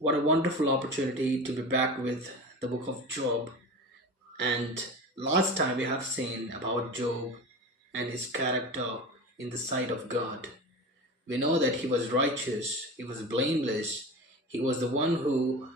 What a wonderful opportunity to be back with the book of Job. And last time we have seen about Job and his character in the sight of God. We know that he was righteous, he was blameless, he was the one who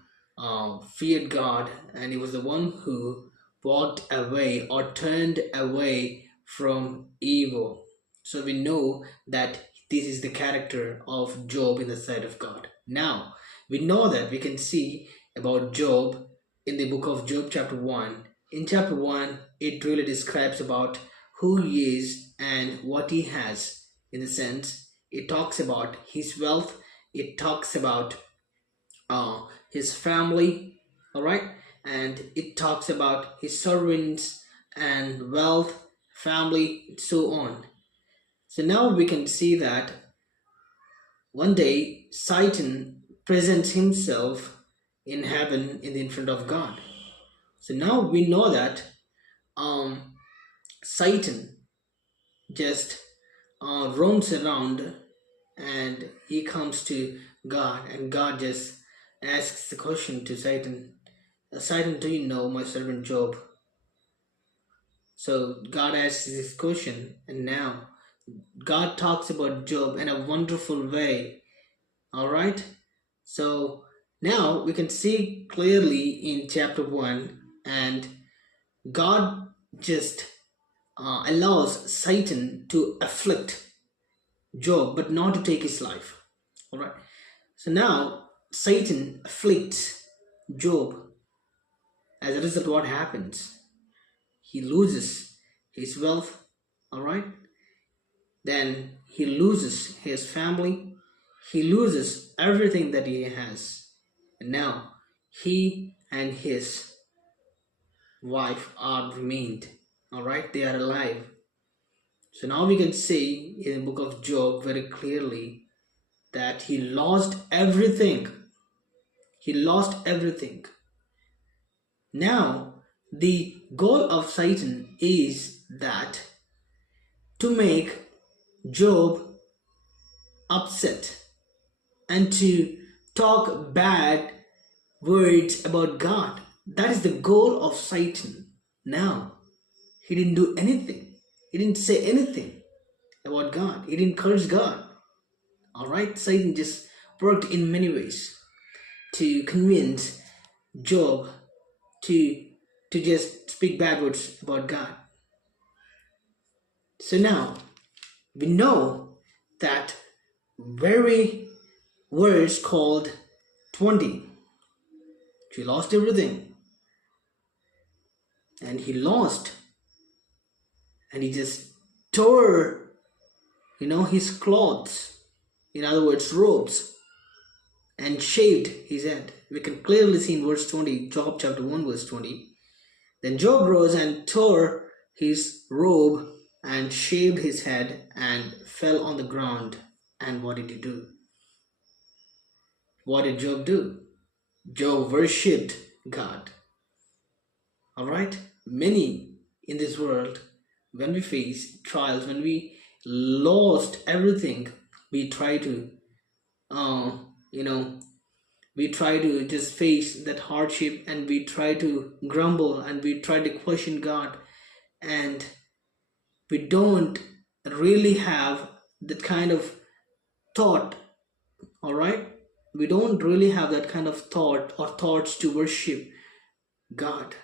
feared God, and he was the one who walked away or turned away from evil. So we know that this is the character of Job in the sight of God. Now, we know that we can see about Job in the book of Job, chapter 1. In chapter 1, it really describes about who he is and what he has, in the sense it talks about his wealth, it talks about his family, all right, and it talks about his servants and wealth, family, and so on. So now we can see that one day Satan presents himself in heaven in front of God. So now we know that um, Satan just roams around and he comes to God, and God just asks the question to Satan, Satan, do you know my servant Job? So God asks this question, and now God talks about Job in a wonderful way. All right, so now we can see clearly in chapter 1, and God just allows Satan to afflict Job, but not to take his life. All right. So now Satan afflicts Job. As a result, what happens? He loses his wealth. All right. Then he loses his family. He loses everything that he has. And now he and his wife are remained. All right. They are alive. So now we can see in the book of Job very clearly that he lost everything. He lost everything. Now, the goal of Satan is that to make Job upset and to talk bad words about God. That is the goal of Satan. Now, he didn't do anything. He didn't say anything about God. He didn't curse God. Alright, Satan just worked in many ways to convince Job to just speak bad words about God. So now we know that very verse called 20. She lost everything, and he lost, and he just tore, his clothes, in other words, robes, and shaved his head. We can clearly see in verse 20, Job chapter 1, verse 20. Then Job rose and tore his robe and shaved his head and fell on the ground. And what did he do? What did Job do? Job worshipped God. Alright? Many in this world, when we face trials, when we lost everything, we try to, uh, you know, we try to just face that hardship, and we try to grumble, and we try to question God, and we don't really have that kind of thought. All right, we don't really have that kind of thought or thoughts to worship God,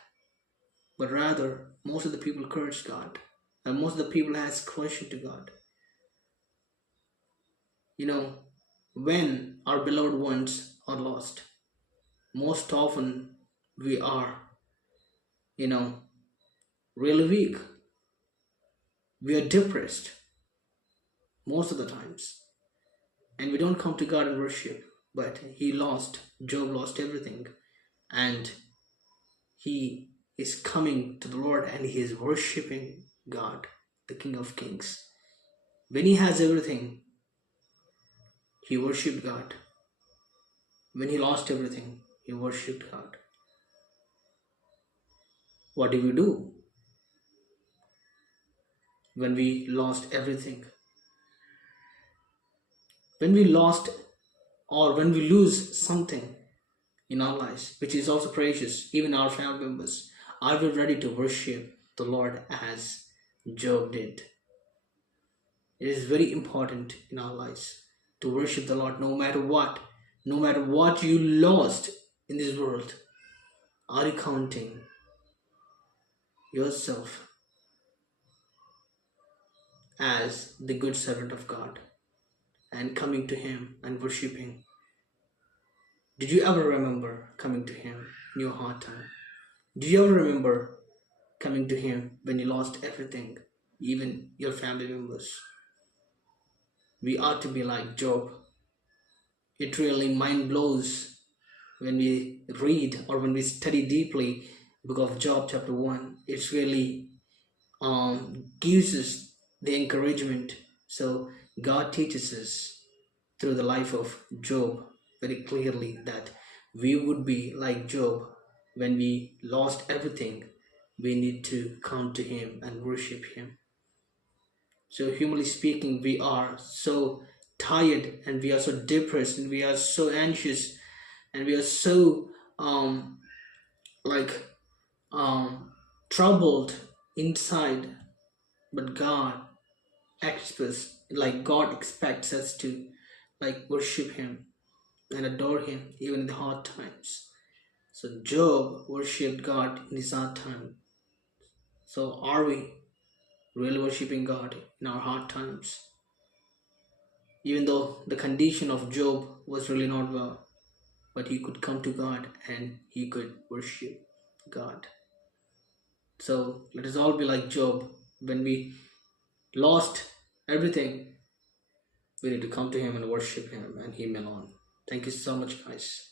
but rather most of the people curse God, and most of the people ask question to God. When our beloved ones are lost, most often we are you know really weak. We are depressed most of the times, and we don't come to God and worship. But Job lost everything, and he is coming to the Lord, and he is worshiping God, the King of Kings. When he has everything, he worshipped God. When he lost everything, he worshipped God. What do we do when we lost everything? When we lost, or when we lose something, in our lives, which is also precious, even our family members. Are we ready to worship the Lord as Job did? It is very important in our lives to worship the Lord no matter what you lost in this world. Are you counting yourself as the good servant of God and coming to Him and worshiping? Did you ever remember coming to Him in your hard time? Did you ever remember coming to Him when you lost everything, even your family members? We ought to be like Job. It really mind blows when we read or when we study deeply book of Job chapter 1. It's really gives us the encouragement. So God teaches us through the life of Job very clearly that we would be like Job. When we lost everything, we need to come to Him and worship Him. So humanly speaking, we are so tired and we are so depressed and we are so anxious and we are so like um troubled inside. But God expects us to like worship Him and adore Him even in the hard times. So Job worshipped God in his hard time. So are we really worshiping God in our hard times? Even though the condition of Job was really not well, but he could come to God and he could worship God. So let us all be like Job. When we lost everything, we need to come to Him and worship Him and Him alone. Thank you so much, guys.